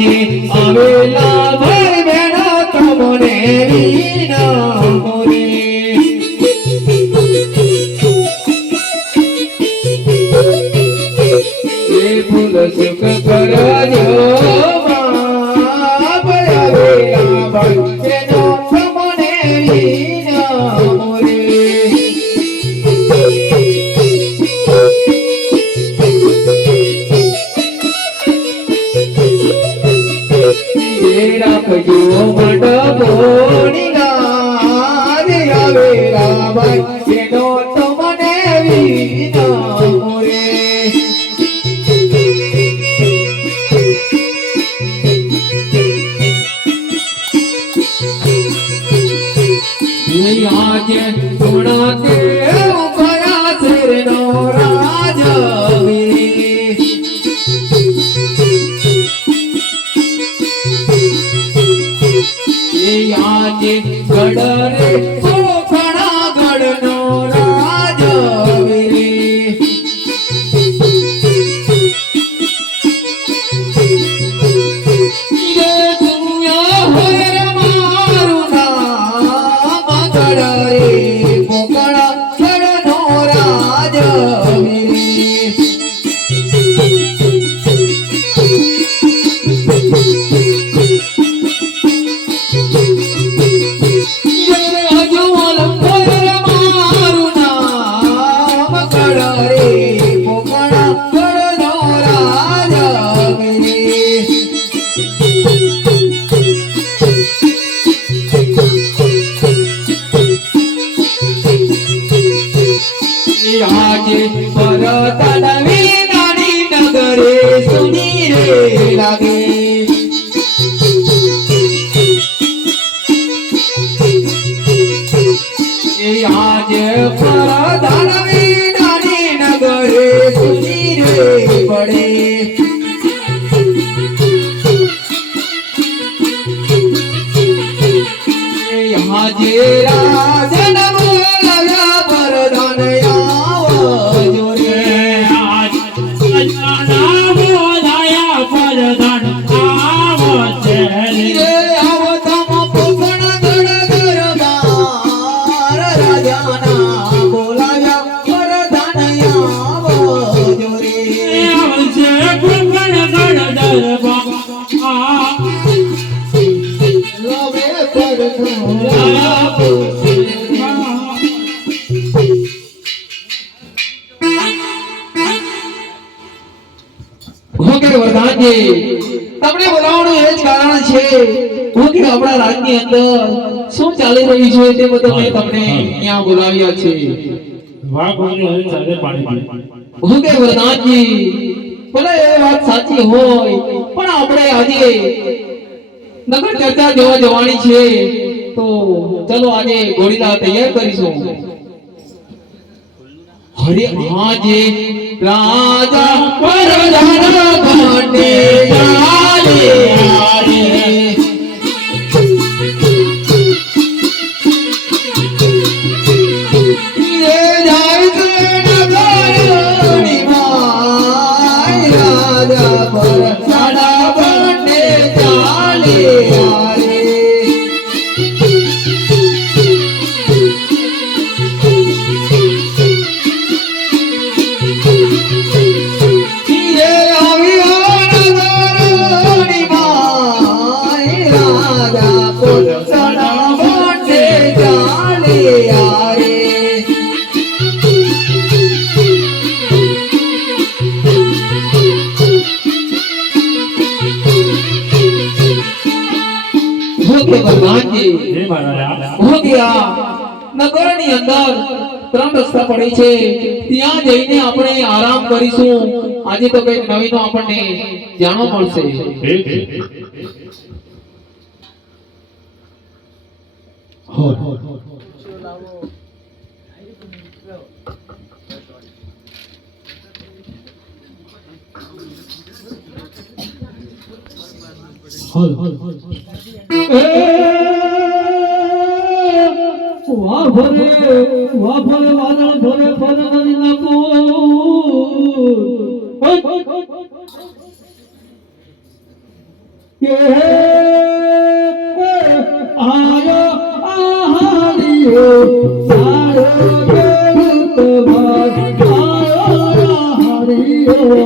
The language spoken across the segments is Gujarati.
આજે આવેલા ભાઈ બહેનો તમને વિના મોરે એ ફૂલ સુખ કરજો બાપ આવેલા ભાઈ બહેનો તમને વિના મોરે રાખજો મંડપોની ગાદ આવેલા ભાઈ એનો તમને વિના મોરે આજે થોડા તે ઉભયા શેરનો રાજવી આજે ગઢ રે ઘણા ગઢનો રાજવી રે દુનિયા હોય મારું નામ ગઢ રે ઘણા ગઢનો રાજવી આજે પરતન વિનાની નગરે સુની રે લાગે આજે પરતન વિનાની નગરે સુની રે પડે આજે રાજન બોલાવ્યા પરધાન આવજો રે બોલાયા પરધાન આવજે રે આવો તમ પોકણ ગઢ દરબાર રાજાના બોલાવ્યા પરધાન આવજો રે આવજે પોકણ ગઢ દરબાર વરદાનજી તમને બોલાવવાનું એ જ કારણ છે કે આપણા રાજની અંદર શું ચાલી રહ્યું છે તે બધું મેં તમને અહીંયા બોલાવ્યા છે વાહ બોલી હવે ચાલે પાણી હું કે વરદાનજી ભલે એ વાત સાચી હોય પણ આપણે આજે નગર ચર્ચા જોવા જવાની છે તો ચલો આજે ઘોડીલા તૈયાર કરીશું હરે આજે રાજા પરધાન ભાંડે ચાલે આરે રે જાય છે નગરની માય રાજા પરધાન ભાંડે ચાલે આરે નગરની અંદર 3 રસ્તા પડે છે ત્યાં જઈને આપણે આરામ કરીશું આજે તો કઈક નવીનો આપણને જાણવા મળશે વાહ ભરે વાદળ ભરે ભરે નદી નાખો કે આયો આહારિયો આયો દેવતવાસ આયો આહારિયો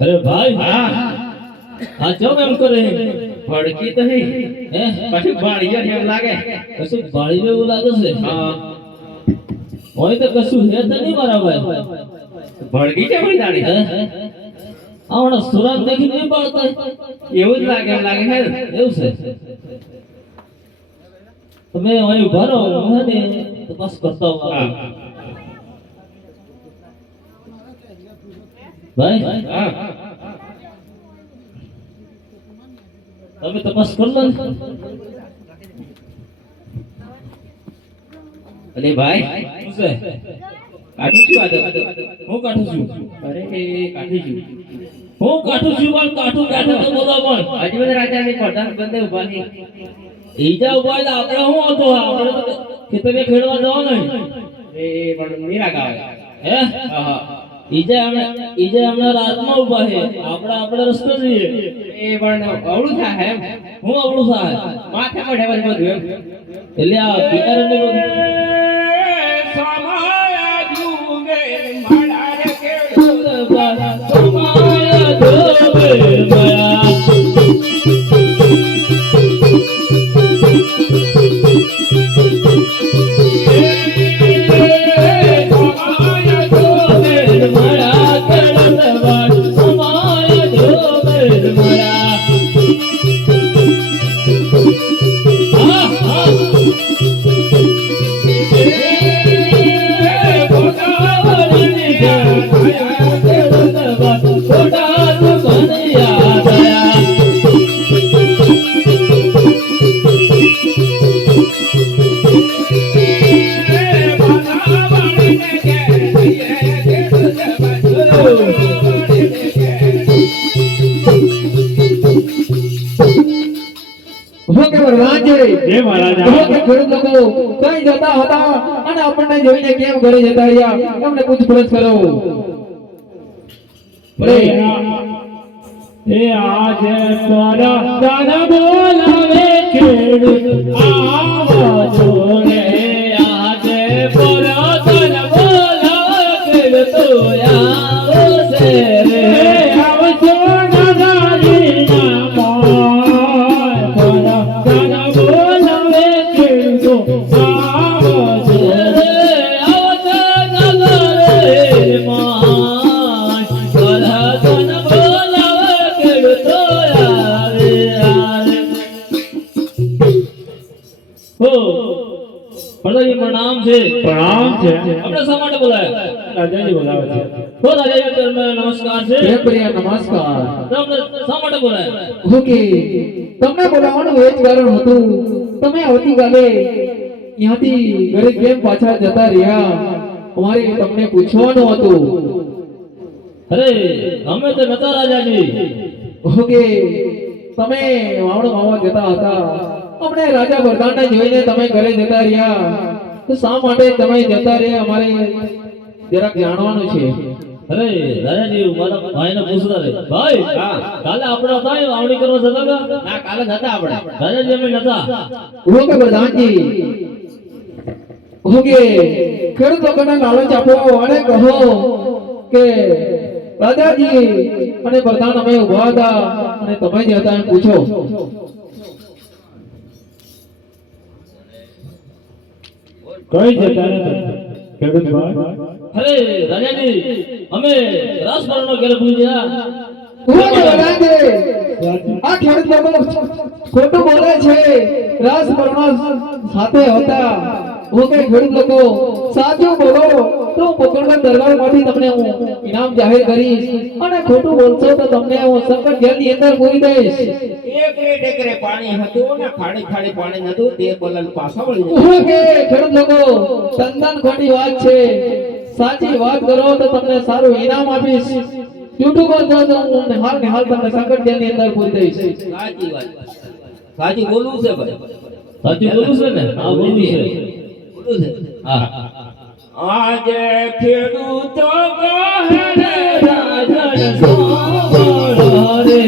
अरे भाई हाँ क्यों एम करे भड़की तो है कछु बाड़िया एम लागे कछु बाड़ी में वो लागे से हां ओय तो कछु है तो नहीं मारा भाई भड़की के भाई दाड़ी आवड़ा सुराग देखी नहीं पड़ता એવું જ લાગે હે એવું છે તમે અહીં ભરો મને તપાસ કરતા હો ભાઈ હા તમે તપાસ કર લો અરે ભાઈ શું છે કાઠું છું હું કાઠું છું અરે કાઠું છું હું કાઠું છું પણ કાઠું તો બોલો પણ અજમેર રાજાની પ્રધાન બંને ઉભા ની ઈજા ઉભા એટલે આપણે હું હતો આપણે તો ખેતરે ખેડવા જવા નહીં એ પણ મીરા ગાવે હે હા ઈજા હમણાં રાતમાં ઉભા છે આપણે રસ્તો જઈએ એ પણ અવળું થાય એમ હું અવળું થાય માથે પડે બધું એમ એટલે આ પિતારને બધું સમાયા જુગે માડા રે કેડો સમાયા જુગે માયા ખેડૂત લોકો કઈ જતા હતા અને આપણને જોઈને કેમ ઘરે જતા રહ્યા એમને પૂછપરછ કરો. એ આજે પરદાન બોલાવે ખેડૂત આવજો રે આજે પરદાન બોલાવે ખેડૂત આવશે રે આવજો નગારીના મોય પરદાન બોલાવે ખેડૂત આવજો રે આવજો નગારીમાં પ્રધાનજી પ્રણામ છે. પ્રણામ છે. આપણે શા માટે બોલાયા? રાજાજી બોલાવે છે. હો રાજાજી તમને નમસ્કાર છે. જય પ્રિયા નમસ્કાર. તમને શા માટે બોલાયા? ઓકે તમને બોલાવવાનું એ જ કારણ હતું તમે આવતીકાલે ત્યાંથી ઘરે કેમ પાછા જતા રહ્યા અમારે તમને પૂછવાનું હતું. અરે અમે તો નતા રાજાજી. ઓકે તમે વાવણ વાવવા જતા હતા અમને રાજા વરદાનને જોઈને તમે ઘરે જતા રહ્યા તો શા માટે તમે જતા રહ્યા અમારે જરાક જાણવાનું છે. અરે રાજાજી મારા ભાઈને પૂછતા રે ભાઈ કાલે આપણે હતા એ વાવણી કરવા જતા હતા? ના કાલે નતા આપણે રાજાજી, અમે નતા. ઓકે પ્રધાનજી ઓકે ખેડૂત લોકોને લાલચ આપો અને કહો કે રાજાજી અને પ્રધાન અમે ઉભા હતા અને તમે જ હતા એમ પૂછો. કઈ જતા નથી ખેડૂત ભાઈ? અરે રાજાજી અમે રાસપરનો ઘેર ભૂલી ગયા. ઓકે પ્રધાનજી આ ખેડૂત લોકો ખોટું બોલે છે. રાસ પરણો સાથે હતા. ઓકે ખેડૂત લોકો સાચું બોલો તો પોકરણગઢ દરબારમાંથી તમને હું ઇનામ જાહેર કરીશ અને ખોટું બોલશો તો તમને હું સંકટ જેલની અંદર પૂરી દઈશ. એકરે પાણી હતું ને ખાડી ખાડી પાણી નતું તે બોલન પાછા વળી જાય. ઓકે ખેડૂત લોકો તદ્દન ખોટી વાત છે. સાચી વાત કરો તો તમને સારું ઇનામ આપીશ. જૂઠું બોલશો તો હું હાલ ને હાલ તમને સંકટ જેલની અંદર પૂરી દઈશ. સાચી વાત સાચી બોલવું છે ભાઈ, સાચું બોલું છે ને? હા બોલું છે. બોલવું છે. હા આજે ખેડૂતો કહે રાજન સાંભળો રે.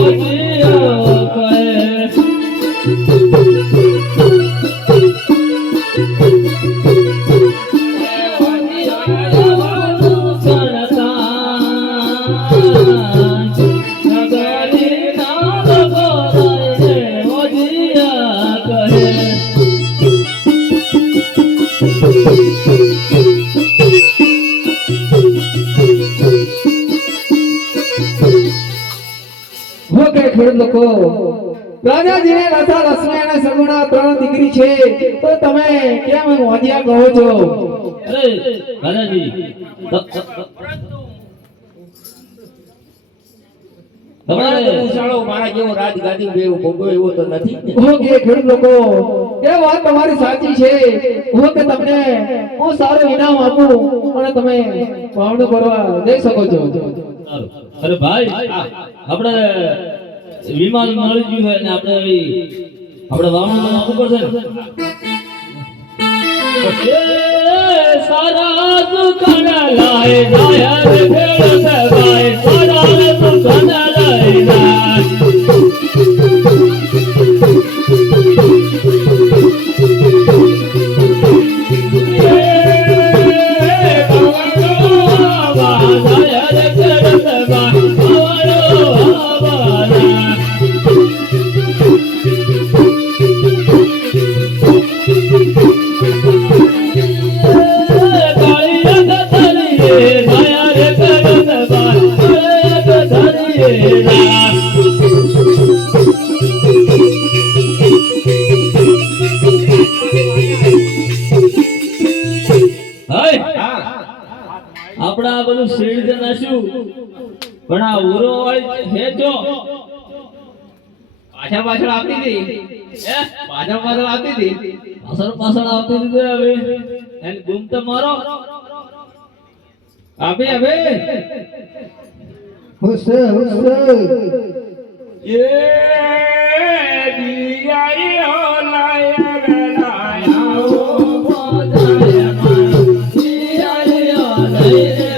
ઓજિયો કહે ઓકે ખેડૂત લોકો રાજાજીને લતા લક્ષ્મી અને સગુણા 3 દીકરી છે તો તમે કેમ મોજિયા કહો છો? અરે રાજાજી તમારે તો ઉછાળો મારા જેવો રાજગાદી બેવ ભોગવો એવો તો નથી જ ને. ઓકે ખેડૂત લોકો એ વાત તમારી સાચી છે. ઓકે તમને હું સારું ઇનામ આપું અને તમે વાવણું કરવા જઈ શકો છો. અરે ભાઈ આપણે વિમાન મળી ગયું હોય ને આપણે વાવણું આપવું પડશે ને. સારા દુકાન લાય નાયર ખેડૂત ભાઈ સારા દુકાન લાય નાય. આપડા બધું શેડ નાખ્યું પણ આ ઉરો વાળી હેજો પાછળ પાછળ આપી હતી પાછળ પાછળ આપી હતી પાછળ પાછળ આવતી દીધું હવે એને ગુમ તો મારો અબે અબે હુસ્સે હુસ્સે એ દિયાયો લાયા વેલાયા ઓ પોતાય મારો દિયાયો લઈને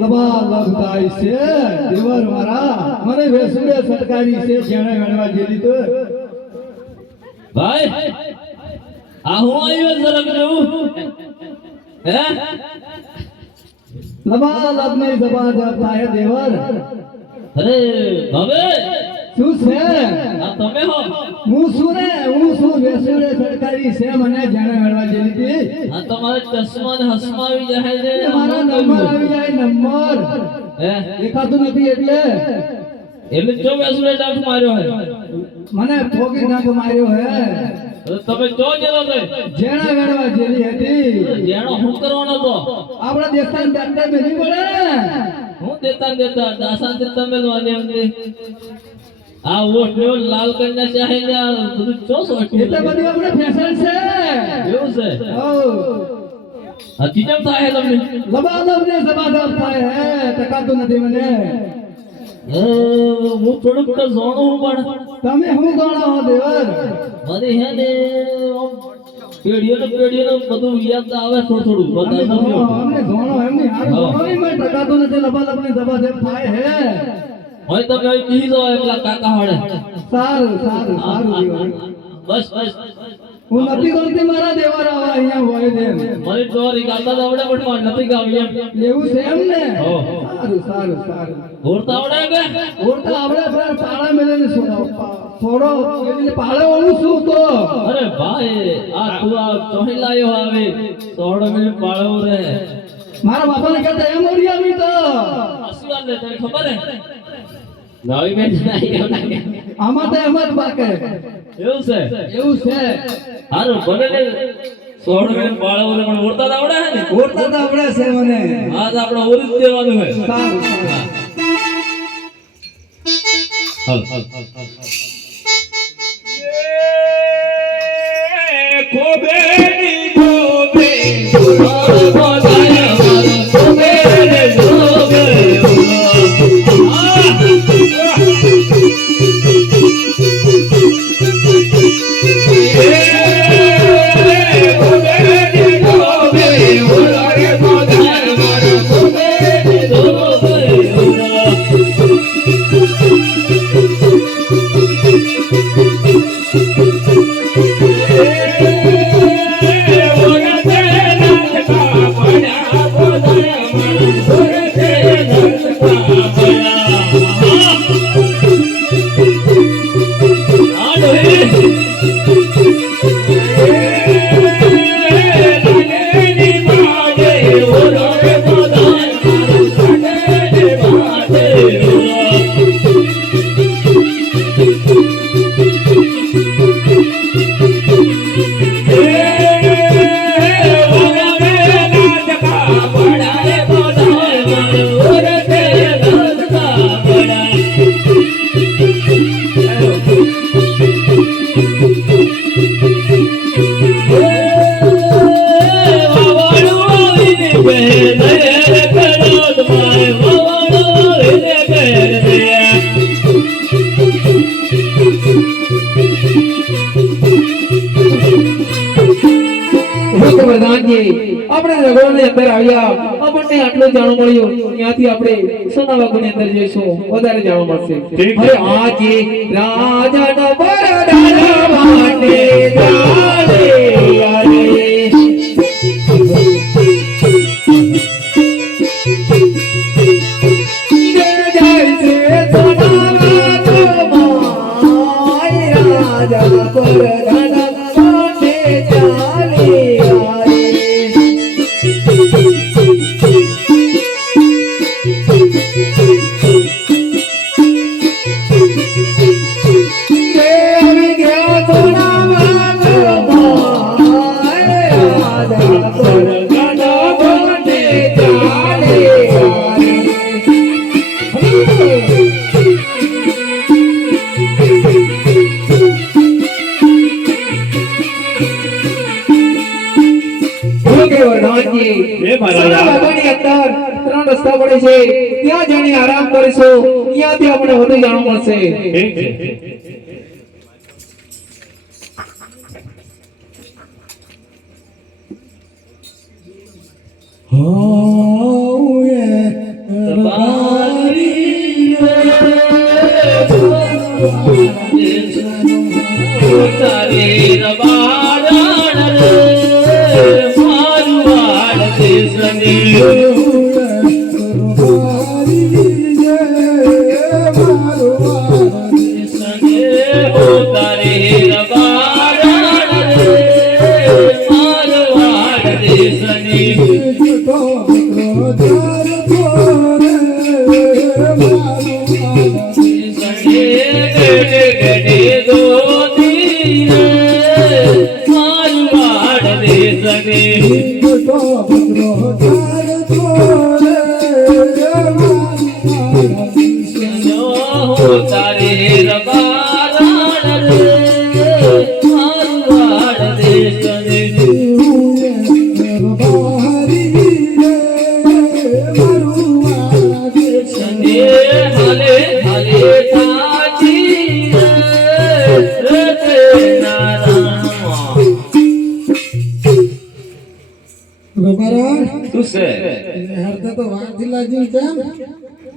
લબાલબતાઈ છે દેવર મારા મને વેસુડે સટકારી છે જેણે ગણવા જેલી તો ભાઈ આ હું આવ્યો જરાક જોઉં હે લબાલબની જબરદસ્ત છે દેવર અરે હવે શું છે આ તમે હો હું શું વેસુડે સટકારી છે મને જેણે ગણવા જેલી હતી આ તમારે ચશ્મા ને હસમાવી જાય છે મારા નંબર આવી જાય નંબર હે દેખાતું નથી એટલે એટલે જો વેસુડે ડાક માર્યો હે મને ફોગી નાક માર્યો હે તો તમે જો જેલો તે જેણા ગણવા જેલી હતી જેનો હું કરવાનો તો આપણા દેશના દાંડા મેલી પડે હું દેતા દાસા દેતા મેલવાની એમને આ વોટ લ્યો લાલ કન્યા ચાહે ને આ બધું ચોસ એટલે બધી આપણે ફેશન છે એવું છે ઓ આ ચીજમ થાય તમને લબાલબ ને જબરદસ્ત થાય હે ટકાતું નથી મને હું થોડુંક તો જાણું હું પણ તમે હું ગણો હો દેવર મને હે ને આમ પેઢીઓ બધું યાદ આવે થોડું અમને બધા ગણો એમની હાર ગણો નહીં મને ટકાતું નથી લબાલબ ને જબરદસ્ત થાય હે હોય તમે હવે કહી દો એકલા કાકા હડે સારું દેવર બસ હું નથી ગણતી મારા દેવર આવા અહીંયા હોય દે મારી ચોરી ગાતા તો આવડે પણ નથી ગાવી એમ એવું છે એમ ને હો. સારું ઓરતા આવડે કે ઓરતા આપણે પણ પાળા મેલીને થોડો એટલે પાળે ઓળું શું તો અરે ભાઈ આ તું આ ચોહી લાયો આવે સોડો મિનિટ પાળો રે મારા બાપાને કહેતા એમ ઓરી આવી તો હસી વાત લે તને ખબર હે નવી મેચ નહીં કેમ લાગે આમાં તો એમ જ બાકે એવું છે હારું ભલે ને સોડો મિનિટ પાળો રે પણ ઓરતા તો આવડે હે ને ઓરતા તો આવડે છે મને આજ આપણે ઓરી જ દેવાનું હે સારું હાલ ખોબેની ખોબે પડે તો પ્રધાનજી આપણે નગરની અંદર આવ્યા આપણને આટલું જાણવા મળ્યું ત્યાંથી આપણે સોનાવાગની અંદર જઈશું વધારે જાણવા મળશે ઠીક છે. હવે આજે રાજાનો બરડાના માટે ચાલે આવે. જય જય છે સોનાવાગમાં રાજાના બરડાના માટે ચાલે આવે. દેવી ગયા સોનાવાગમાં રાજાના બરડાના માટે ચાલે આવે. ભોગે વરદાનજી એ મહારાજા. સોનાવાગની અંદર 3 રસ્તા પડે છે ત્યાં જઈને આરામ કરીશું ત્યાંથી આપણે વધુ જાણવા મળશે. ઠીક છે.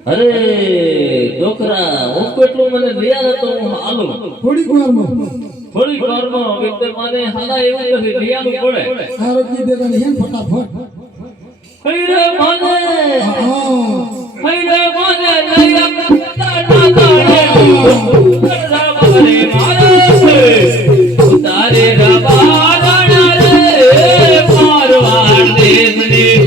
અરે છોકરા હું કેટલું મને લિયા તો હું હાલું થોડીક વારમાં થોડીક વારમાં વ્યક્તિ માને હાલા એવું નથી લિયાનું પડે આરોગ્ય દેવાની હેન ફટાફટ હઈ રે માને હા હઈ રે માને લિયા તારે રબાડા રે મારવાડ દેશની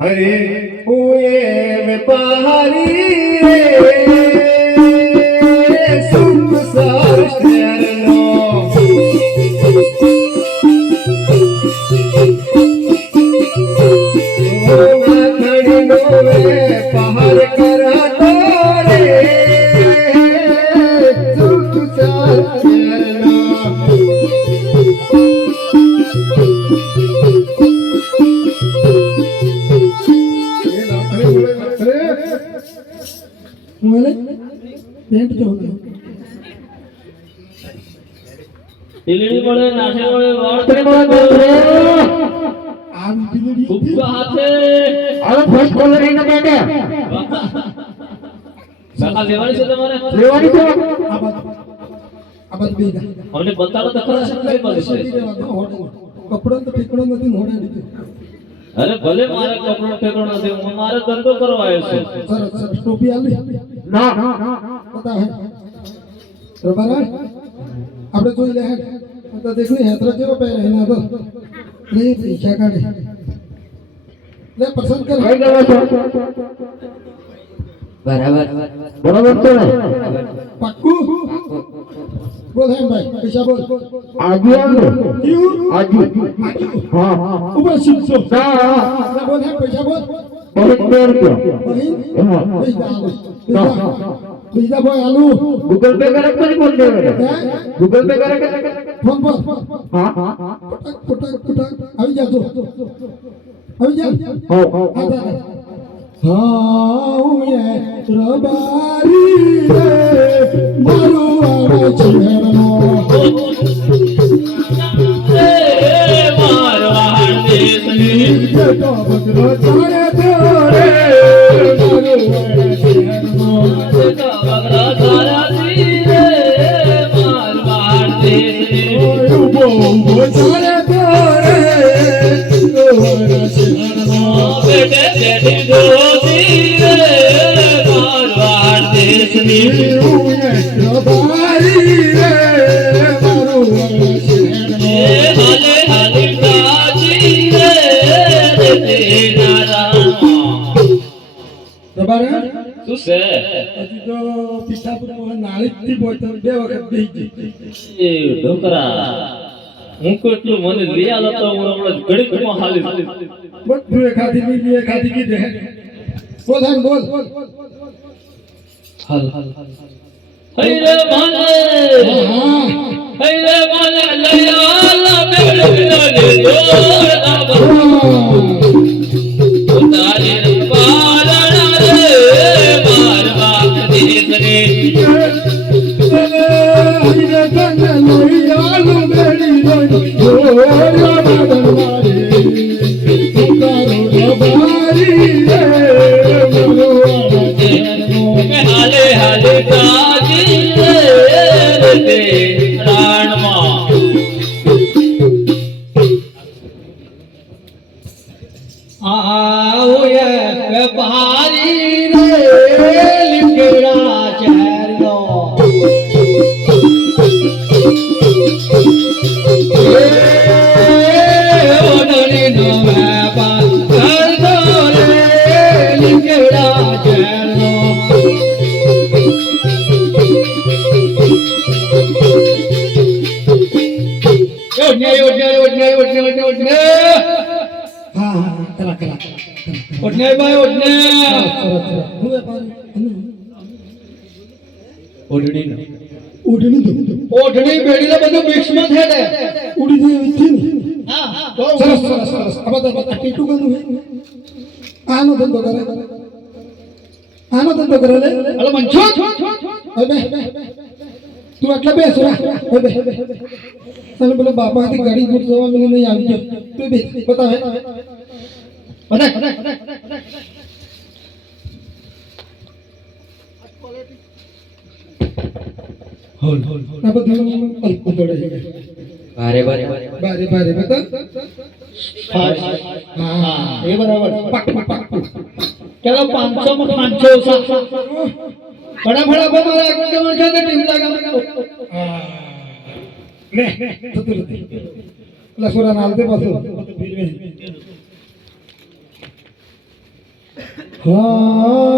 હરે હુએ મે પહારી રે સુખ સારનો ઓ ખડી નો રે પહાડ કરાતો રે સુખ સારનો મને પેન્ટ જો ટીલડી મળે નાઠે મળે વાળતરે મળે, મળે આ બીજડી ફૂફા હાથે હવે ફર્સ્ટ કોલરી ના બેટે સકા લેવાની છે તમારે લેવાની તો આ બાદ બેગા અમને બતાડો તો ખરા છે કઈ પડે છે કપડો તો ઠીકડો નથી મોડે દીધું અરે ભલે મારે કપડો ઠેકાણો છે હું મારે ધંધો કરવા આવ્યો છું સરસ સરસ ટોપી આલી ના બતા હે બરાબર આપણે જોઈ લે હે તો દેખલી હેત્ર કેવો પહેરે એના તો લે પૈસા કાઢે લે પસંદ કર કઈ દેવા છો બરાબર બરાબર છે ને પાક્કું બોલ હે ભાઈ પૈસા બોલ આજુ આલો ક્યું આજુ હા ઉપર સીધો ના બોલ હે પૈસા બોલ બહુત દેર ક્યો બહિન હા પૈસા બોલ આલુ ગૂગલ પે કરે તો બોલ દે હે ગૂગલ પે કરે કે ફોન પર હા કુટક આવી જા તો આવી જા હો હા હું એ રબારી રે મારો આવા ચહેરો મારવાડ દેશની તો બકરો તારે તોરે મારો આવા ચહેરો બગડા તારાથી રે મારવાડ દેશની ઉભો ઉભો તારે તોરે મારો ચહેરો બેટે બેટી જોતી રે મારવાડ દેશની હું એ રબારી રે મારો આવા ચહેરો હાલે હાલે પ્રાચી રે તેના રામા રબારે શું છે હજી તો પિઠાપુરમાં નાળીથી બોલતો 2 વખત બેહી ગઈ એ ઢોકરા હું કેટલું મને લઈ આલો તો હું હમણાં ઘડીકમાં હાલી બધું એકાદી બીજી એકાદી કીધે બોલ હે બોલ હાલ હૈ રે મને હા હૈ રે મને લઈ આલા બેડને દોડા ઉતારી પારણા રે મારવાડ દેશની હાલે હાલે કાજી રે તે રાણમાં આવો એ વેપારી રે લીમડા શહેરનો ઓડણી નો વેપાર કરતો રે લીમડા શહેરનો ઓડને હા હા કરા કરા ઓડને ભાઈ ઓડને હું વેપારી ઓડણી ઉડની દો ઓઢણી બેડીલા બધું મિક્સમાં છે ને ઉડી જાય વિથી ને હા સરસ સરસ સરસ આ બધા ટીટુ ગનું આનો ધંધો કરે લે અલે મંછો હવે તું આટલા બેસ હવે અને બોલો બાપા થી ગાડી ગુડ જવા મને નહીં આવી ગયો તું બે બતાવે આ બધું અલ્પ પડે છે ભારે ભારે બારે બારે બતા હા એ બરાબર પાક્કું પાક્કું ચલો 500 માં 500 ઓછા ફટાફટ મારા આગળ છે ટીમ લગાવ લે થતું નથી લસોરા નાલતે પાછો હા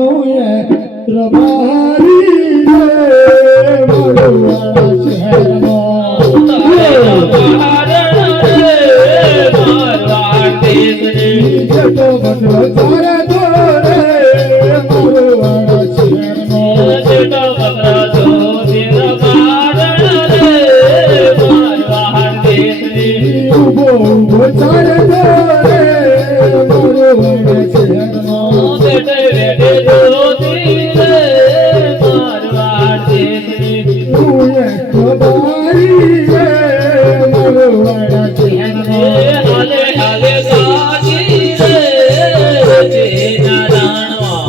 રબારી રે મારવાડ શહેરનો મારવાડ દેશની જટો બટો તારે દોરે મારવાડ શહેરનો જેટો બકરા જોતી રબારણ રે મારવાડ દેશની ઉભો ઉભો તારે દોરે મારવાડ શહેરનો બેટે બેટે જોતી રે મારવાડ દેશની હું એક રબારી રે મારવાડ શહેરનો હાલે હાલે સાજી રે તેના રાણવા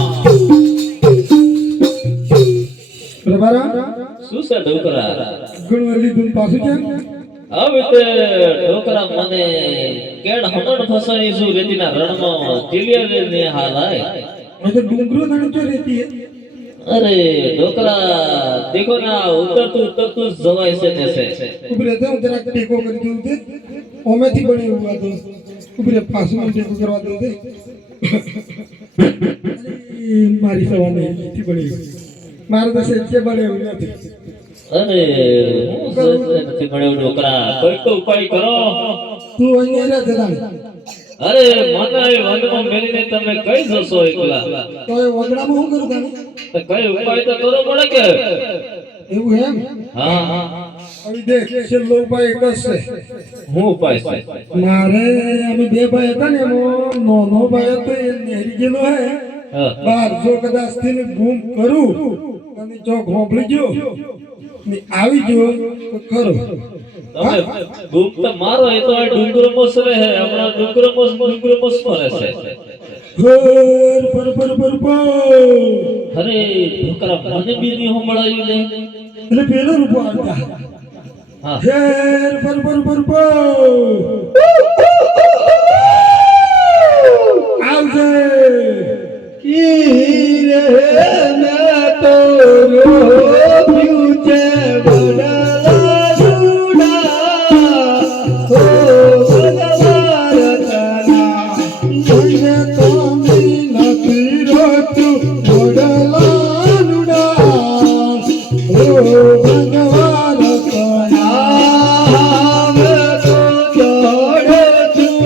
બરાબર શું છે ઢોકરા ગણવરલી ધૂન પાછું છે હવે તે ઢોકરા મને કેડ હમણ ફસાઈ છું રેતીના રણમાં ચીલિયા ને હાલાય ये तो डूंगरो धनी जो रहती है अरे ढोकरा देखो ना उतरતું जवाय से जैसे ऊपर रहते हैं जरा टेको कर दी उसे ओमे थी बने हुआ तो ऊपर पास में टेको करवा देते मारी सवाल नहीं थी बनी मारे तो से बड़े हुए थे अरे હું સજ્જન નથી મળ્યો ઢોકરા કોઈ તો ઉપાય કરો तू અહીંયા રહે જરા અરે મને વનમાં મેલીને તમે કઈ જશો એકલા તો એ વગડામાં હું કરું તાને તો કઈ ઉપાય તો કરવો પડે કે એવું એમ હા હવે દેખ છેલ્લો ઉપાય એક જ છે હું ઉપાય છે મારે અમે બે ભાઈ હતા ને એમાં નાનો ભાઈ હતો એ નેહરી ગયેલો હે હા બાર જો કદાચ તેને ગુમ કરું અને ચોક હોંભળી ગયો ને આવી ગયો તો ખરો તમે ગુપ તો મારો એ તો આ ડુંગરો મસરે હે હમણાં ડુંગરો મસરે છે હર પર પર પર પર અરે ઢોકરા મને બી નહીં સંભળાયું ને એટલે પેલો રૂપો આવતા હા હેર પર પર પર પર આવજે કી રે મેં તો રોપ્યું છે બડા જુડા હો ભગવાન તના મને તો નથી રોતું બડા જુડા હો ભગવાન તના મેં તો જોડે તું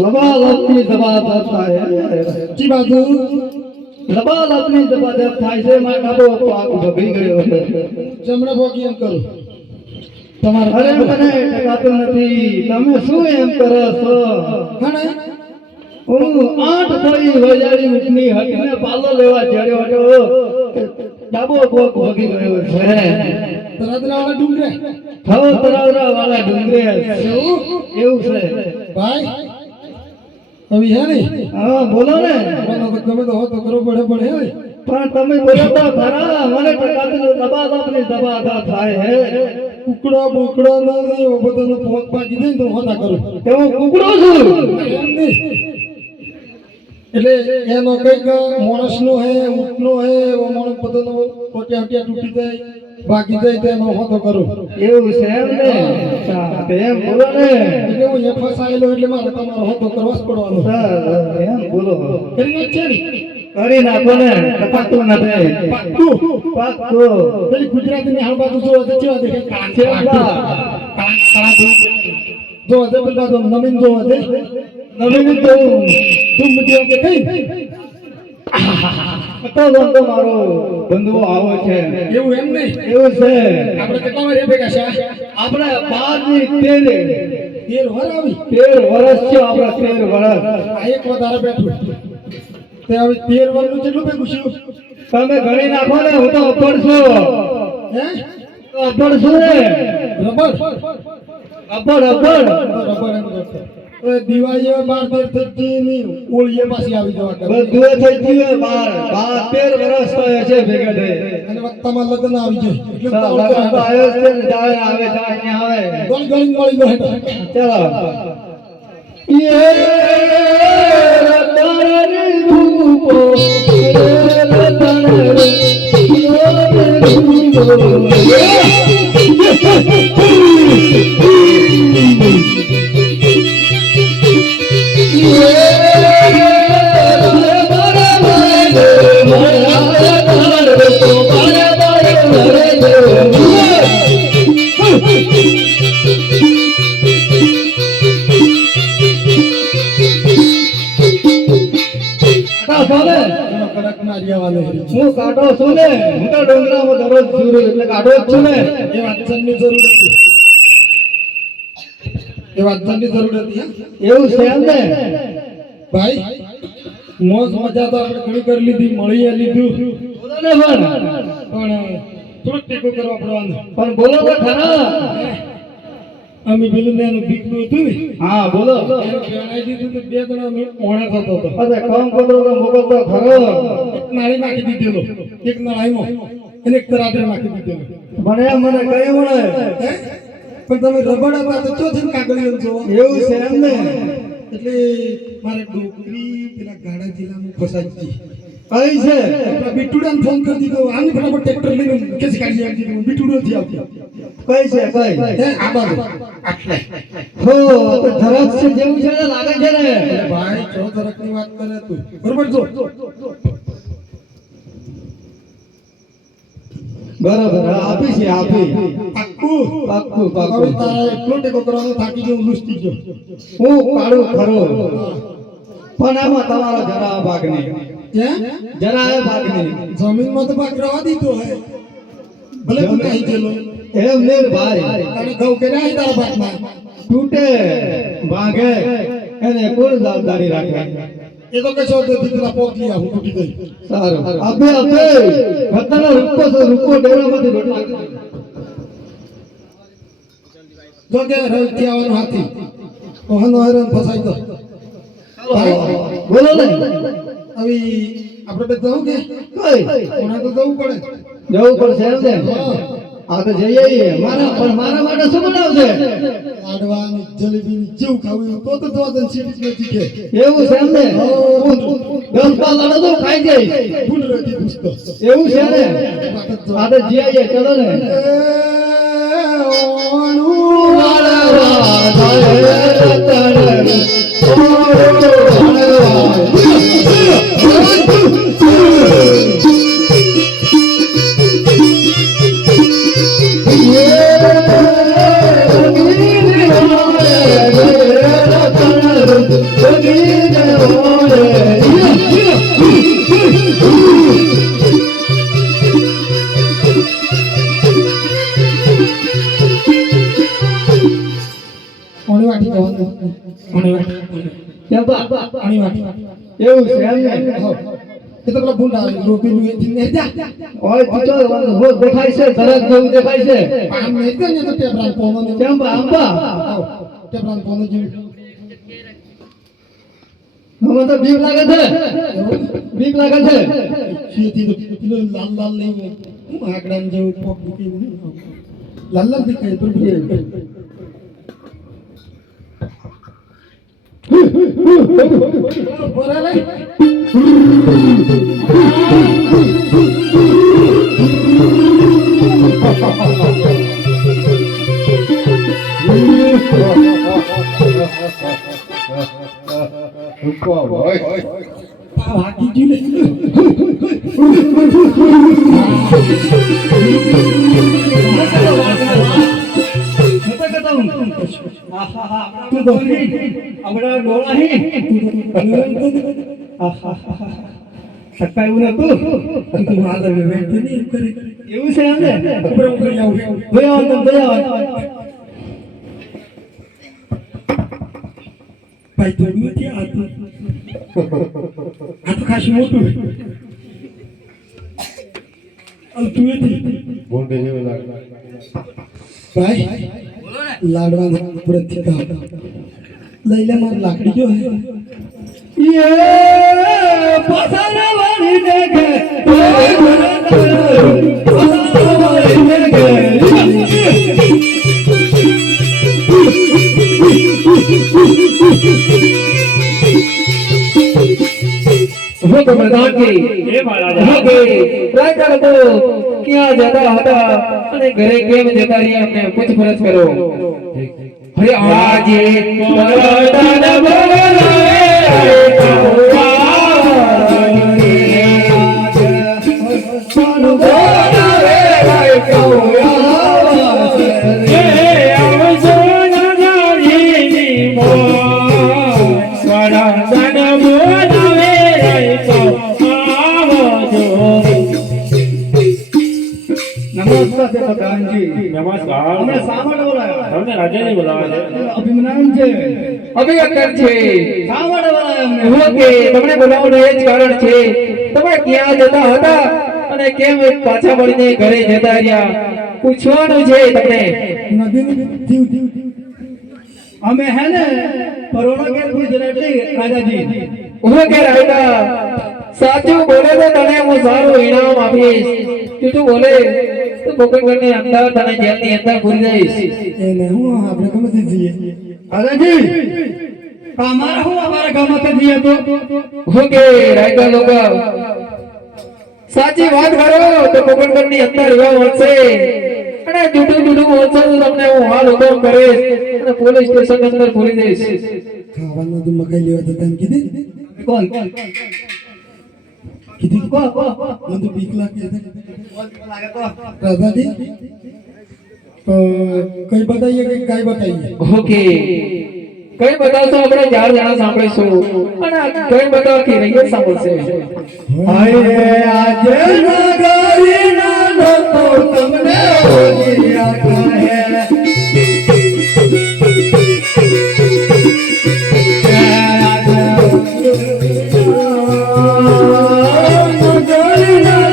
લબાલબની દબાદબ થાય જી બાજુ લબાલબની દબાદબ થાય છે માં ડાબો પાક ભગી ગયો જમણે ભોગી એમ કરું તમારે અરે મને ટકાતું નથી તમે શું એમ કરો છો હણે હું 8 થોડી વજાડી ઉઠની હટીને પાલો લેવા ચડ્યો હતો ડાબો પોક ભગી ગયો છે તરાદરા વાળા ડુંગરે તરાદરા વાળા ડુંગરે એવું છે ભાઈ હવે હે ને હા બોલો ને તમે તો હો તો કરો પડે પડે પણ તમે બોલો તો ખરા મને ટકાતું દબાદબ થાય હે કુકડો બુકડો નો ને ઓ બધાનો પોક પાકી દે તો હોતા કરું કે હું કુકડો છું એમ નહીં એટલે એનો કઈક માણસનો હે ઊંટનો હે ઓ માણસ બધાનો પોટિયા હટિયા તૂટી જાય બાકી જાય તેનો હોતો કરું એવું છે એમ ને એમ બોલો ને એટલે હું એ ફસાયેલો એટલે મારે તમારો હોતો કરવા જ પડવાનો એમ બોલો કરી છે ને કરી નાખો ને પાક્કું નથી પાક્કું પેલી ગુજરાતીની હાલ બાજુ જોવા દે કેવા દેખે કાચે કાળા જોવા દે પેલા તો નવીન જોવા દે નવીન તો તું મુજે કે કઈ તો મારો બંધુ આવો છે એવું એમ નહીં એવું છે આપણે કેટલા વાર ભેગા છે આપણે 12 ની 13 વર આવી 13 વર્ષ છે આપણે 13 વર્ષ આ એક વધારે બેઠું તે હવે 13 વર્ષનું કેટલું ભેગું છું તમે ગણી નાખો ને હું તો અપડ છું હે અપડ છું ને રબર અપડ એમ દિવાળીએ 12 થઈ ની ઓળીએ પાછી આવી જવા કરે બધું થઈ ગયું 12 વર્ષ થયા છે ભેગા થઈ અને વક્તામાં લગ્ન આવી ગયું એટલે આવ્યો છે ને જાય આવે ગળી મળી ગયો ચાલો યે રતન રૂપો રતન રૂપો લેવાનો છે. હું કાઢો છું ને, હું તો ડુંગરામાં દરરોજ જીરું એટલે કાઢો જ છું ને. એ વાંચનની જરૂર હતી. એ વાંચનની જરૂર હતી હા? એવું છે એમ ને? ભાઈ મોજ મજા તો આપણે ઘણી કરી લીધી, મળી લીધું, બોલો ને પણ થોડોક ટેકો કરવા પડવાનો. પણ બોલો તો ખરા. અમે પેલું ને એનું ભીખનું હતું ને, હા બોલો. એને પહેણાઈ દીધું તો 2 જણા અમે ઓણા થતો હતો. અરે કામ કરો તો મોકલ તો ખરો. એક નાળી નાખી દીધેલો, એક નાળીમાં એને એક તરાટે નાખી દીધેલો. મને એમ મને કઈ મળે. હે? પણ તમે રબડ હતા તો ચોથી કાગળિયો જોવો. એવું છે એમ ને? એટલે મારે ડોકરી પેલા ગાડા જિલ્લામાં ફસાઈ ગઈ. કઈ છે? આપણા બીટુડાને ફોન કરી દીધો, આની ફટાફટ ટ્રેક્ટર લઈને કેસ કાઢી આપી દીધું. બીટુડો થી આવતી. કઈ છે કઈ? હે આ બાજુ આટલે. હો તો ધરક છે જેવું છે ને લાગે છે ને. અરે ભાઈ ચો તરકની વાત કરે તું. બરોબર જો. બરાબર આપી છે આપી. પાક્કું પાક્કું હવે પાક્કું. તારા એટલો ટેકો કરવાનો થાકી ગયો, લુસ્તી ગયો. હું કાઢું ખરો. પણ એમાં તમારો જરા ભાગ નહીં. હે? જરા ભાગ નહીં. જમીનમાં તો ભાગ રવા દીધો હે. ભલે તું નહીં ગયેલો. એમ ને ભાઈ. તારે ઘઉં કે નહીં તારા ભાગમાં. તૂટે ભાગે એને કોણ જવાબદારી રાખે? એ તો કશો નથી, પેલા પોકલી આવું તૂટી ગઈ. સારું અબે અબે ઘટનાનો રૂપકો છે, રૂપકો ડેરામાંથી રોટલા જો કે રવતી આવવાનું હાથી તો હનો હેરાન ફસાઈ તો બોલો ને. હવે આપણે બે જવું કે કઈ કોના તો જવું પડે. જવું પડશે એમ ને? હા. આ તો જઈએ મારા પણ મારા માટે શું બનાવશે? લાડવાની જલેબીની જેવું ખાવું એવું તો જોવા સીટી નથી કે એવું છે એમ ને? 10 લાડો તો ખાઈ જઈશ. ભૂલ રહેતી દુસ્તો. એવું છે ને? આ તો જઈએ ચલો ને. કોની વાટી કહેવાનું? કોની વાટી? કેમ બા? કોની વાટી? એવું છે એમ ને? હો. એ તો પેલા ભૂંડા રોપીનું એથી ને જા. ઓય તીતો રોજ દેખાય છે, ધરક જેવું દેખાય છે. આમ નહીં તો ને તો ટેપરાન પોનો ને. કેમ બા આંબા? આવ. ટેપરાન પોનો જેવું. મને તો બીક લાગે છે. બીક લાગે છે. શેતી તો પેલું લાલ લાલ નહીં હું આકડાને જેવું પોક મૂકી લાલ લાલ દેખાય તો બરાબર. ભાગી ગયું એવું છે એમ ને? ભાઈ થોડું નથી આ તો ખાસું મોટું તું ભાઈ લાડવા આપણે લઈ લે મારી લાકડી જો હે પ્રધાન જી એ મહારાજા ટ્રાય કરો ક્યાં જતા હતા અને ઘરે કેમ જતા રહ્યા અમને પૂછપરછ કરો. હરે આજે વરદાન બોલાવે વરદાન બોલાવે નમસ્કાર છે પ્રધાનજી. નમસ્કાર અમને શા માટે બોલાયા? તમને રાજાજી બોલાવે છે અભિનંદન છે. અભિનંદન છે. શા માટે બોલાયા અમને? એવું કે તમને બોલાવવાનું એ જ કારણ છે. તમે ક્યાં જતા હતા અને કેમ પાછા વળીને ઘરે જતા રહ્યા પૂછવાનું છે તમને. નદીનું થયું. અમે હે ને પરોણા કે ગુજરાતી રાજાજી. હું કે રાયકા સાચું બોલે તો તને હું સારું ઇનામ આપીશ. જૂઠું બોલે તો પોકરગઢની અંદર તને જેલની અંદર પૂરી દઈશ. એને હું આપણે ગમે તે જઈએ. રાજાજી અમારા હું અમારા ગામમાં જઈએ તો હું કે રાયકા લોકો સાચી વાત કરો તો પોકરગઢની અંદર એવા મળશે અને જૂઠું બોલશો તો તમને હું હાલ હુકમ કરીશ અને પોલીસ સ્ટેશન અંદર પૂરી દઈશ. ખાવાનું તો મકાઈ લેવા તો તેમ કીધી કોણ કીધી કો કો મને તો બીક લાગે છે. રાધાજી કઈ બતાઈએ કે કઈ બતાઈએ? ઓકે કઈ બતાવશો આપણે 4 જણા સાંભળીશું અને કઈ બતાવ કે રહીએ સાંભળશે. હાય આજે નગરીના લોકો તમને ઓળખ્યા કહે. નગરીના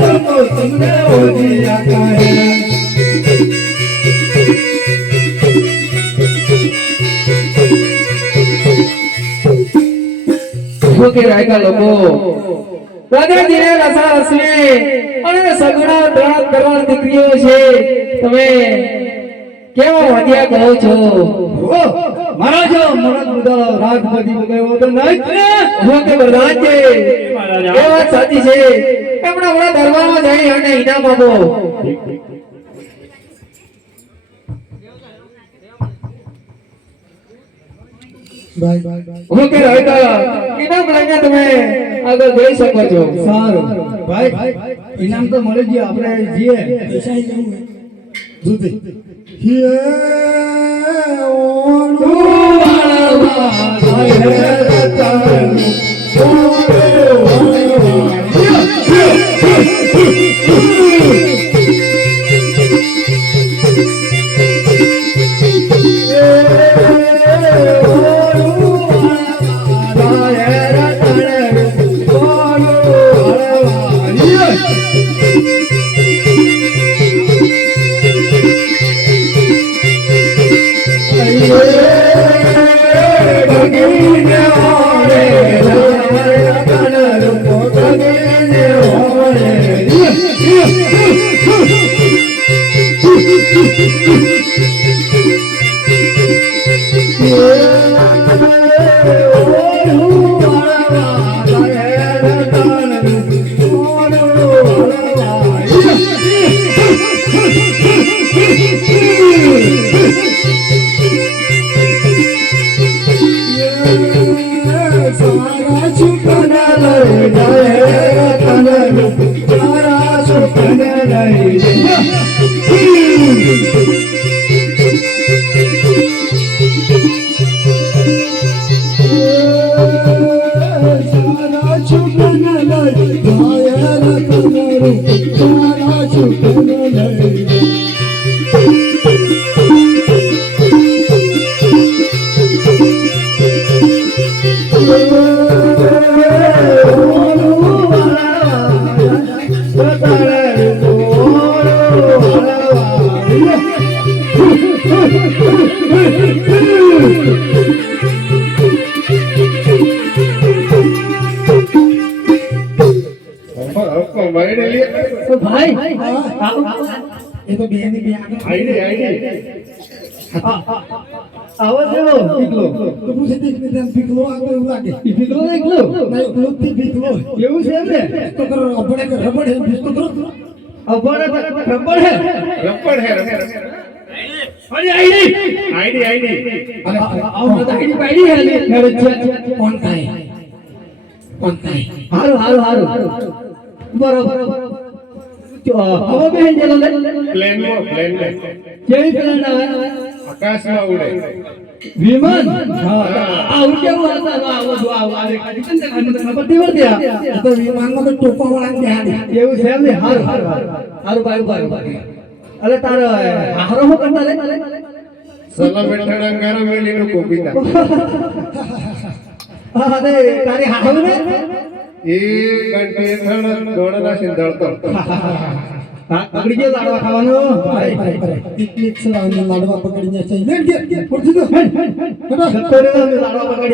લોકો તમને ઓળખ્યા કહે. ઓકે રાયકા લોકો રાજાજીને રસા હસવે અને સગુણા ત્રણ કરવાની દીકરીઓ છે. તમે કેવા વાદ્યા કહો છો? મારા જો મરદ બધા રાજપતિ બગાવ્યો તો નહીં ઓકે પ્રધાનજી એ વાત સાચી છે. હમણાં દરબારમાં જઈ અને ઇનામ આપો. ભાઈ ઓકે રાયકા ઇનામ લઈને તમે આગળ જઈ શકો છો. સારું ભાઈ ઇનામ તો મળી ગયું આપણે જઈએ. પૈસા ઈ લેવું હોય. જોતે હિયે ઓનું તો ભાઈ એ તો બેની બે આવો દેવો પીકલો તો પૂછે દેખને તેમ પીકલો આ તો એવું લાગે. ઈ પીકલો ને એકલો નહીં ક્લોથથી પીકલો એવું છે એમ ને તો કરો અબડે કે રબડ હે બિસ્તો કરો અબોડા રબર હે અરે આઈડી અને આવો મત આઈડી પાડી હે ને કોણ થાય હારું બરોબર હવે બેન જેલો લે પ્લેનમાં કેવી પ્લેન આવે આકાશમાં ઉડે વિમાન હા આ કેવું હતા આવો જો આવો આવે ખાલી ચંદ ખાલી ખબર તી વર્ત્યા એ તો વિમાનમાં તો ટોપા વાળા બેહાડે એવું છે એમ ને હારું હારું ભાઈ અલે તાર હારો હો કરતા લે સલા બેઠા ગરમ મેલીનું કોપીતા હા દે તારી હારો ને એ ઘંટે થણ ગોળના સિંધળતો હા પકડી ગયો લાડવા ખાવાનો ભાઈ પિકનિક સરાવને લાડવા પકડીને છે ને કે પડતી તો જતો રહ્યો લાડવા પકડ્યા